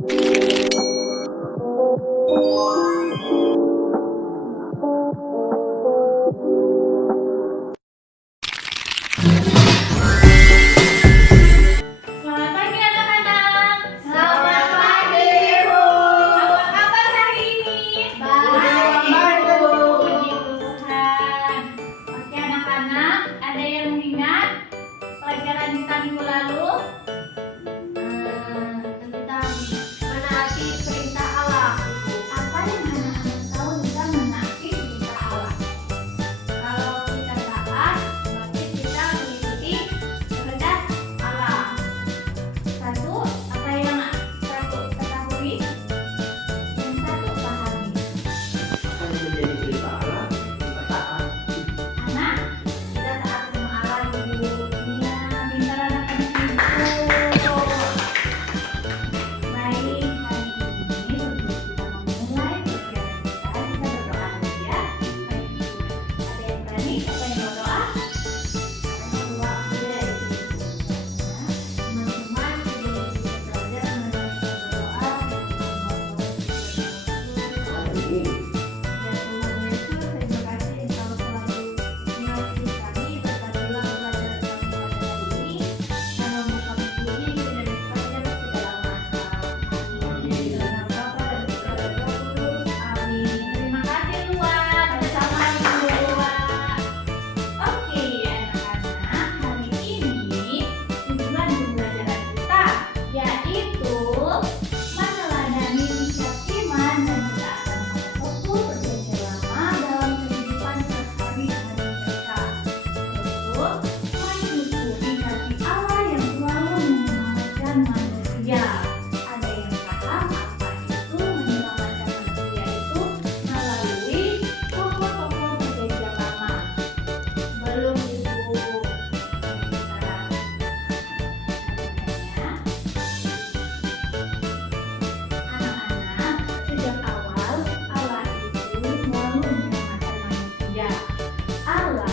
Selamat pagi anak-anak. Selamat pagi, Ibu. Apa kabar hari ini? Baik, Bu. Puji Tuhan. Oke anak-anak, ada yang ingat pelajaran kita minggu lalu? Tentang menaati perintah Allah. Apa yang anak-anak tahu tentang menaati perintah Allah? Kalau kita taat, berarti kita mengikuti kehendak Allah. Satu, apa yang satu ketahui? Yang satu pahami. Akan menjadi perintah Allah, kita taat. Anak, Kita taat sama Allah, Ibu. iya, pintar anak-anak itu. Baik, hari ini sebelum kita memulai pelajaran kita berdoa dulu ya. Baik, ada yang berani? Siapa yang mau doa? Kedua, tidak teman-teman sebelum kita belajar, berdoa. Amin. Ya Tuhan Yesus, terima kasih Engkau selalu mengasihi kami. Berkatilah pelajaran kami pada hari ini. Dalam kami puji dan sepanjang segala masa. Amin. Dalam nama Bapa dan Putra dan Roh Kudus. Amin. Terima kasih Luan, sama-sama Luan. Oke anak-anak, hari ini tujuan pembelajaran kita yaitu meneladani sikap iman dan ketaatan para tokoh perjanjian lama dalam kehidupan sehari-hari mereka. Terus mengikuti kasih Allah yang selalu menyelamatkan manusia. Ada yang paham apa itu menyelamatkan manusia itu melalui tokoh-tokoh perjanjian lama? Belum Ibu. Sekarang anak-anak, sejak awal Allah itu selalu menyelamatkan manusia. Allah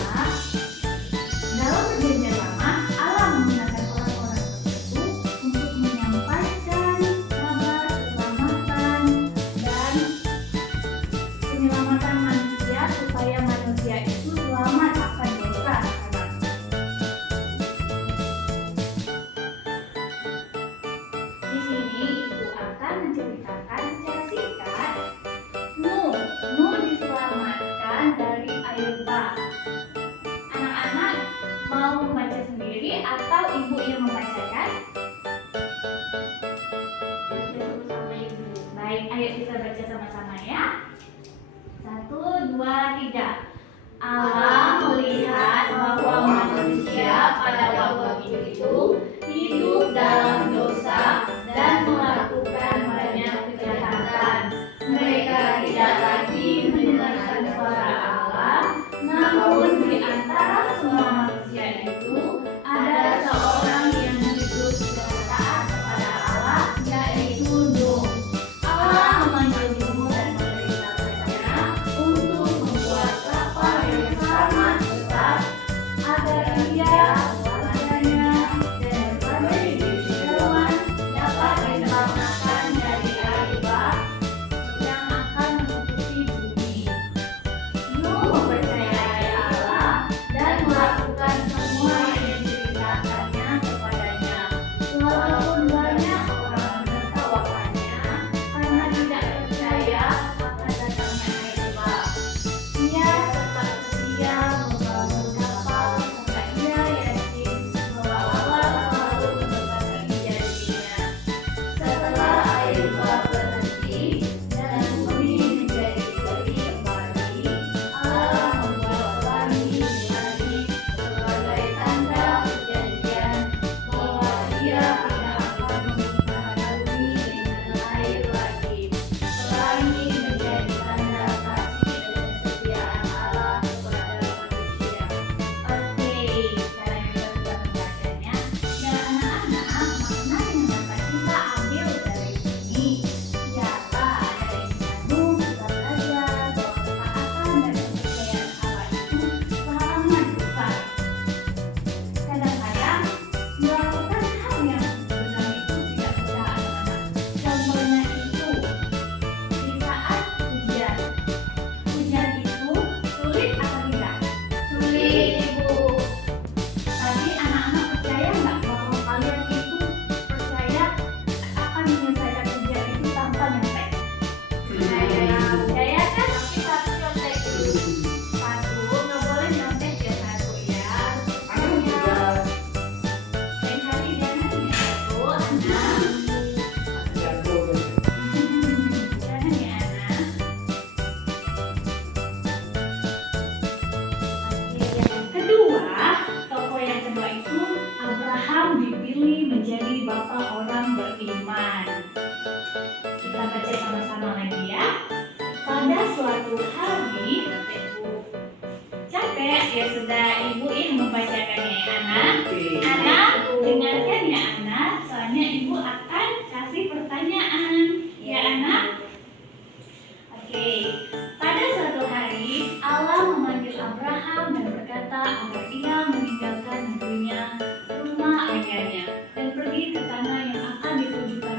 dalam perjanjian lama, Allah menggunakan orang-orang tertentu untuk menyampaikan kabar keselamatan dan penyelamatan manusia supaya manusia itu selamat akan dosa. Di sini ibu akan menceritakan secara singkat Nuh diselamatkan dari air bah. Anak-anak mau membaca sendiri atau ibu yang membacakan? Baca sama Ibu. Baik, ayo kita baca sama-sama ya. 1, 2, 3. Allah melihat bahwa manusia pada waktu itu hidup dalam dosa dan melakukan banyak kejahatan. Mereka tidak lagi mendengarkan suara Allah, namun di antara semua manusia itu ada seorang yang hidup dan taat kepada Allah, yaitu Nuh. Allah memanggil Nuh dan memerintahkannya untuk membuat kapal yang besar ya sudah ibu yang membacakannya ya anak. Oke. Anak, dengarkan ya anak, soalnya ibu akan kasih pertanyaan. Ya anak. Oke. Pada suatu hari Allah memanggil Abraham dan berkata agar ia meninggalkan negerinya, rumah ayahnya, dan pergi ke tanah yang akan ditunjukkan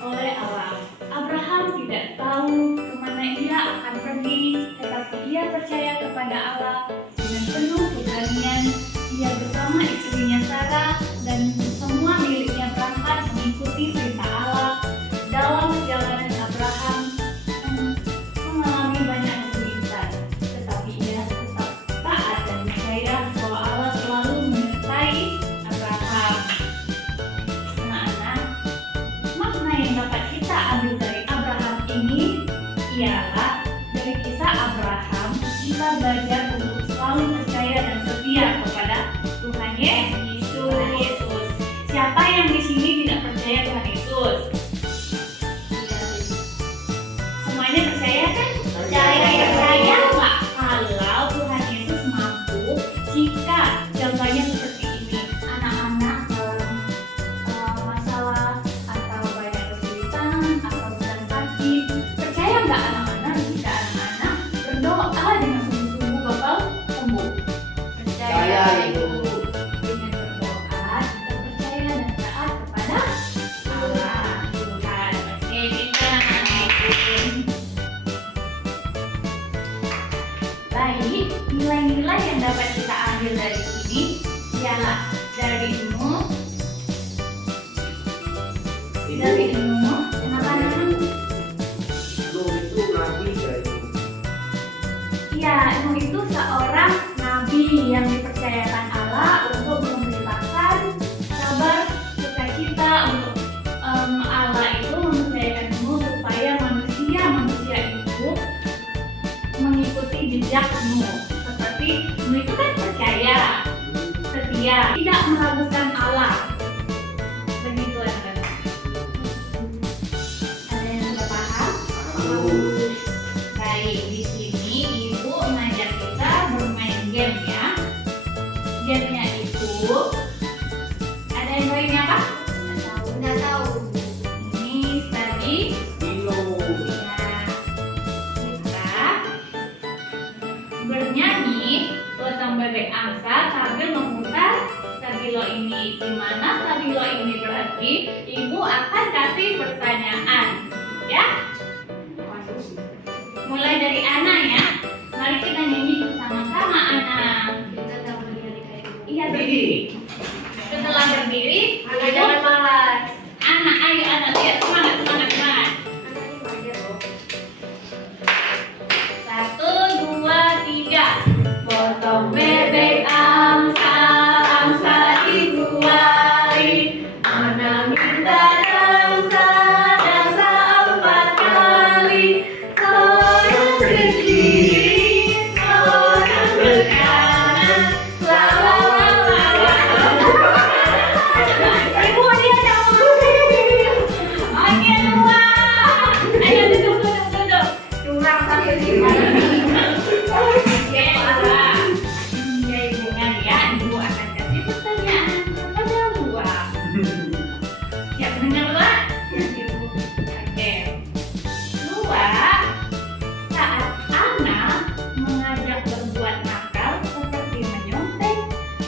oleh Allah. Abraham tidak tahu kemana ia akan pergi, tetapi ia percaya kepada Allah dengan penuh keberanian. Ia bersama istrinya Sarah dan semua miliknya berangkat mengikuti perintah Allah. Dalam perjalanan Abraham mengalami banyak kesulitan, tetapi ia tetap taat dan percaya bahwa Allah selalu menyertai Abraham. Anak-anak, makna yang dapat kita ambil dari Abraham ini ialah dari kisah Abraham kita belajar untuk selalu percaya dan setia kepada Tuhan Yesus. Siapa yang di sini tidak percaya Tuhan Yesus? Semuanya percaya kan? Percaya Pak. Kalau Tuhan Yesus mampu, jika contohnya seperti ini, anak-anak dalam masalah atau banyak kesulitan atau sedang sakit, percaya nggak anak-anak jika anak-anak berdoa dengan sungguh-sungguh bakal sembuh? Percaya, Ibu. Dengan berdoa kita percaya dan taat kepada Allah Tuhan. Oke, kita baik, nilai-nilai yang dapat kita ambil dari sini ialah darimu, kenapa Nuh? Nuh itu nabi ya Ibu. Ya, Nuh itu seorang nabi yang dipercayakan Allah untuk memberitakan kabar sukacita untuk Allah itu mempercayakan Nuh supaya manusia itu mengikuti jejak Nuh. Seperti Nuh itu kan percaya, setia, tidak meragukan Allah. Begitu anak-anak. Ada yang sudah paham? Baik, di sini ibu mengajak kita bermain game ya. Gamenya itu ada yang lainnya apa? Nggak tahu. Ini tadi Dino. kita bernyanyi potong bebek angsa sambil memutar stabilo ini. Di mana stabilo ini berarti ibu akan kasih pertanyaan, ya. Mulai dari Ana ya. Mari kita nyanyi bersama-sama Ana. Kita nggak berdiri kayak gitu. Iya berdiri. Setelah berdiri, Agak jangan malas. Ana, ayo Ana, lihat semangat. Anak ini manja loh. 1, 2, 3. Potong bebek angsa, angsa dikeluarin. Mana minta dansa, dansa 4 kali. Seorang ke kiri, seorang ke kanan. La la la la la. Ibu dia jauh. Oke, 2. Ayo duduk. Curang satu sih. Oke, Pak. Ya, Ibu kan ya, Ibu akan kasih pertanyaan kepada Lua. Siap mendengar Lua? Oke. Lua, saat Ana mengajak berbuat nakal seperti menyontek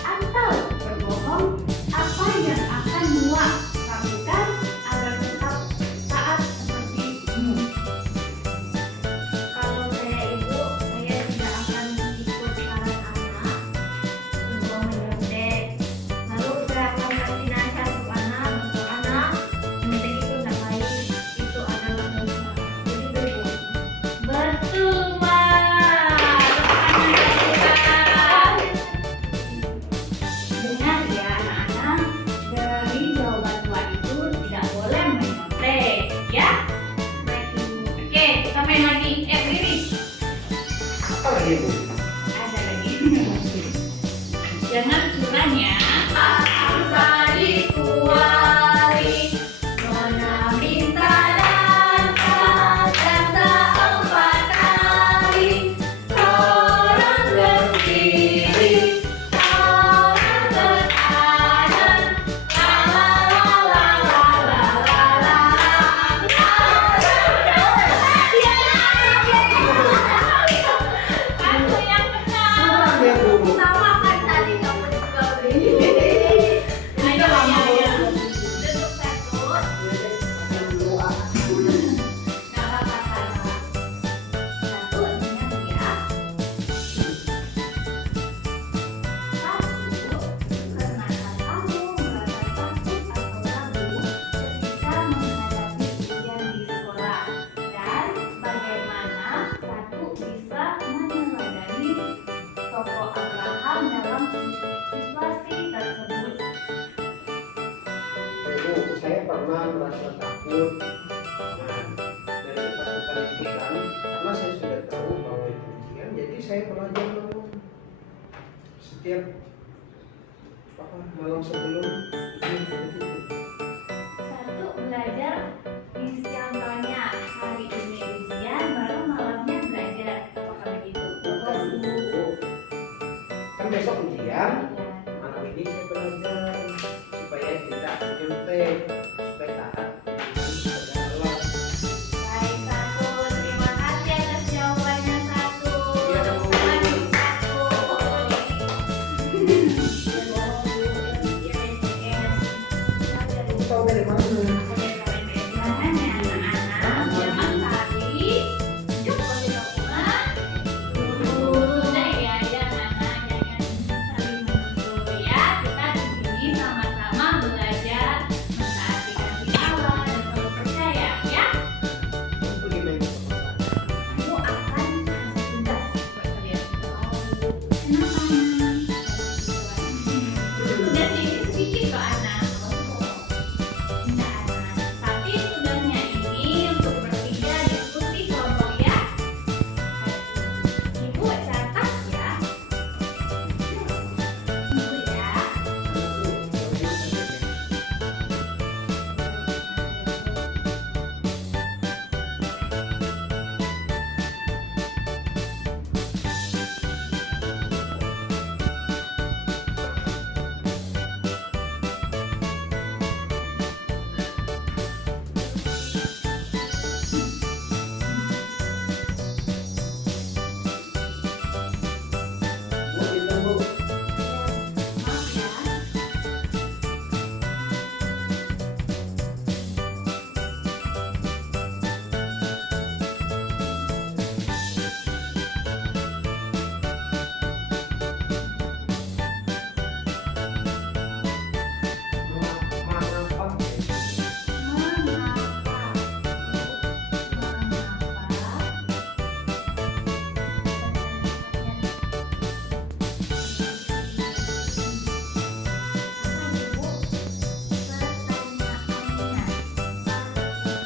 atau berbohong, apa yang akan Lua lakukan agar tetap taat seperti Nuh? Kalau saya ibu, saya tidak akan ikut saran anak untuk menyontek. Lalu saya akan kasih nasihat untuk anak, untuk anak menyontek itu tidak baik, itu adalah dosa. Jadi ibu. Betul, Wak. Tepuk Dengar ya, anak-anak. Dari jawaban Wak itu tidak boleh menyontek, ya? Baik ibu. Oke, kita main lagi. Berdiri. Apa lagi Ibu? Ada lagi. Jangan curang ya. Angsa dikeluarin, mana minta dansa, dansa 4 kali. Seorang ke kiri, setiap malam sebelum ini. Satu, belajar isi contohnya hari ini ujian, baru malamnya belajar. Apakah begitu? Kan besok ujian, malam ini saya belajar supaya tidak nyontek, supaya taat. Baik, satu. Terima kasih atas jawabannya, satu. Iya, Tepuk Bu. tangan untuk satu. Tahu dari mana? Makanya anak-anak jangan tadi cukup di rumah sudah ya, jangan saling menuntut ya. Kita di sini sama-sama belajar mentaati kasih Allah dan selalu percaya ya. Bagaimana? Kamu akan kasih tugas buat kalian. Kenapa? Tugas ini sedikit kok anak. Nah, tapi tugasnya ini untuk bertiga diskusi kelompok ya. Ibu catat ya. Ibu ya. Bu, itu Bu. Maaf ya. Mengapa?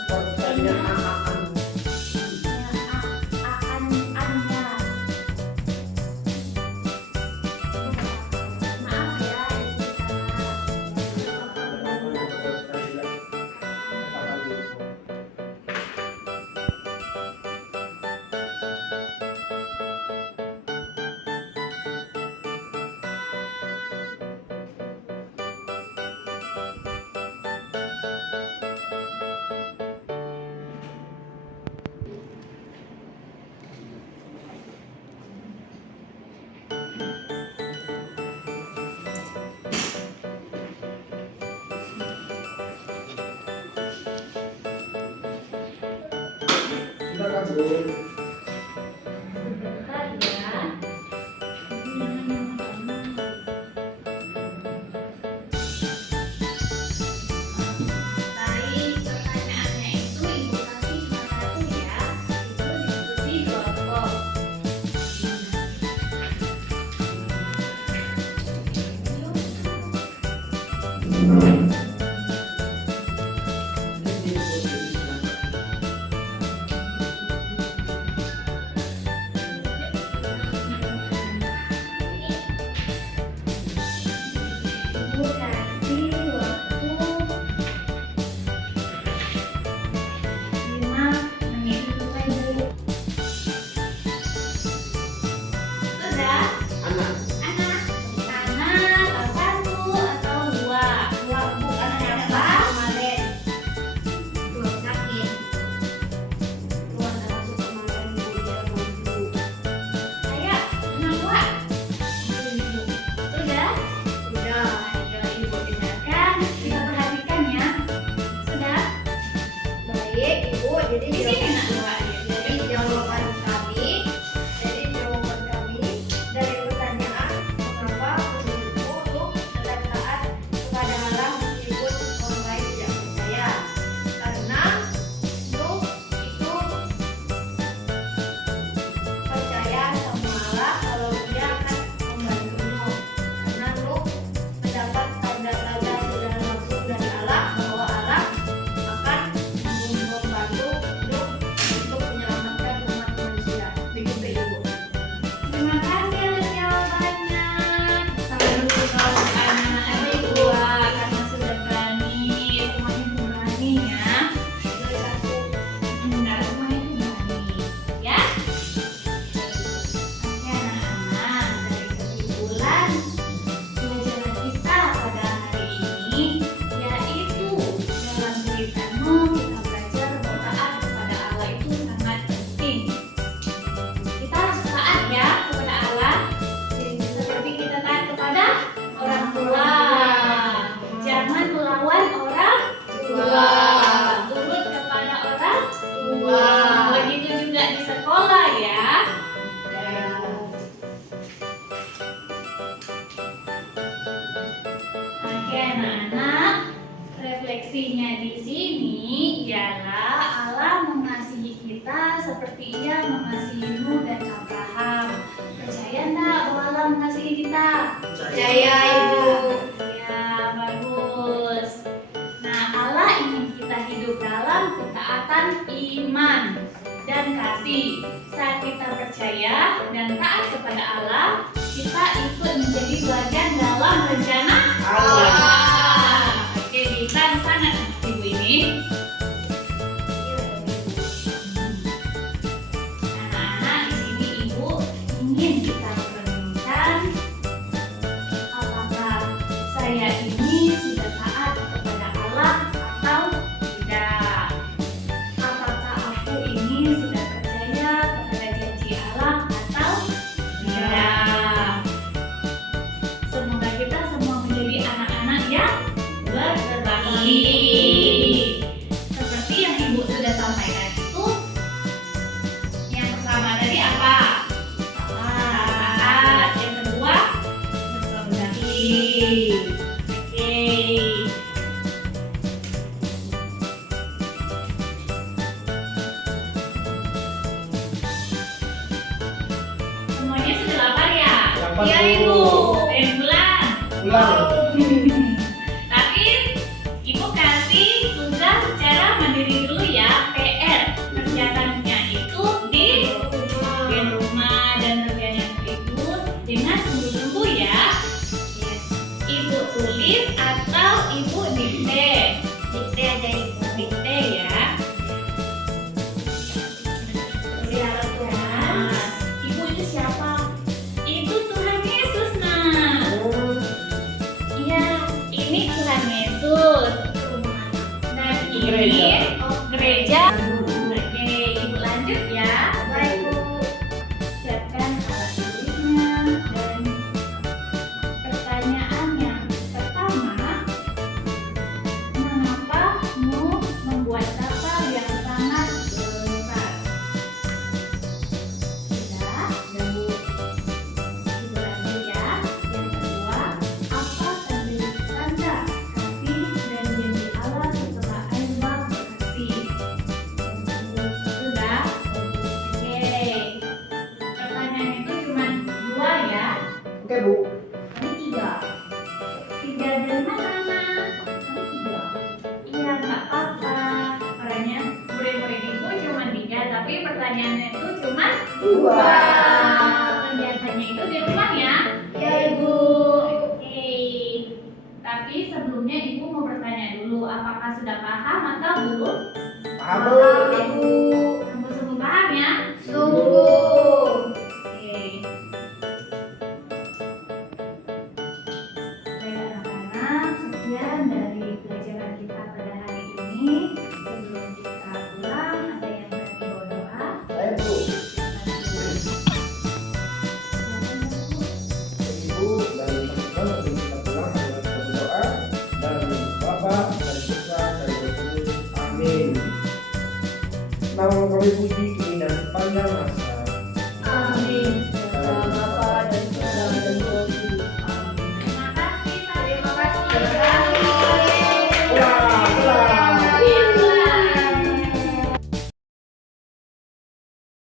Pertanyaan. Sudah kan Bu? Baik, pertanyaannya itu Ibu kasih cuma satu ya. Itu diskusi kelompok. Ibu kasih waktu 5 menit juga Ibu. Sudah? Anak. Anak atau satu atau dua Bu, anak apa? Kemarin dua sakit. Dua masuk kemarin Bu, dia maju. Ayo, dua. Sudah? Sudah. Ayo Ibu dengarkan, kita perhatikan ya. Sudah? Baik Ibu, jadi Di sini nak dua. Jadi jawaban kami dari pertanyaan mengapa memilihmu untuk tetap taat kepada Allah meskipun orang lain tidak percaya. Karena Nuh itu percaya sama Allah kalau dia akan membantu Nuh. Karena Nuh mendapat tanda-tanda secara langsung dari Allah bahwa Allah akan membantu Nuh untuk seperti ia mengasihi Nuh dan Abraham. Percaya enggak bahwa Allah mengasihi kita? Percaya, Ibu. Ya, bagus. Nah, Allah ingin kita hidup dalam ketaatan iman dan kasih. Saat kita percaya dan taat kepada Allah, kita ikut menjadi bagian dalam rencana Allah. Oke, bisa sangat Ibu ini. Anak-anak, di sini Ibu ingin kita merenungkan apakah saya ini sudah taat kepada Allah atau tidak? Apakah aku ini sudah percaya kepada janji Allah atau tidak? Semoga kita semua menjadi anak-anak yang berbakti. Seperti yang Ibu sudah sampaikan itu, yang pertama tadi apa? Taat. Yang kedua, berbakti. Oke. Semuanya sudah lapar ya? Lapar, Iya, Bu. Ibu. Bulan. Pulang. Tapi Ibu kasih tugas secara mandiri dulu ya. PR kerjakannya itu di rumah dan kerjanya itu dengan sungguh-sungguh ya. Ibu tulis atau Ibu dikte? Dikte aja Ibu. Dikte ya. Nah, Ibu itu siapa? Itu Tuhan Yesus, nah. Iya, ini Tuhan Yesus. Dan ini gereja. Oke, Ibu lanjut ya. Baik, Bu. Siapkan alat tulisnya dan pertanyaan yang pertama, mengapa Nuh membuat kapal yang sangat besar? Sudah, dan Bu. Ibu lanjut ya. Yang kedua, apa tanda kasih dan janji Allah setelah air bah berhenti? Sudah? Oke. Pertanyaan itu cuma dua ya. Oke, Bu. Ini tiga. Tiga dari mana, Nak? Ini tiga. Iya, nggak apa-apa. Makanya murid-murid Ibu cuma tiga, tapi pertanyaannya itu cuma dua. Kegiatannya itu di rumah ya. Ya, Ibu. Oke. Tapi sebelumnya Ibu mau bertanya dulu, apakah sudah paham atau belum? Paham, Bu? Ibu. Sungguh-sungguh paham ya? Sungguh. Oke. Baik anak-anak, sekian dari pelajaran kita pada hari ini. Sebelum kita pulang, ada yang berani bawa doa? Baik, Bu. Ibu dan teman-teman sebelum kita pulang adalah kita berdoa dan Bapa dan Putra dan Roh Kudus. Amin. Nama kami puji kini dan sepanjang masa. Amin. Dalam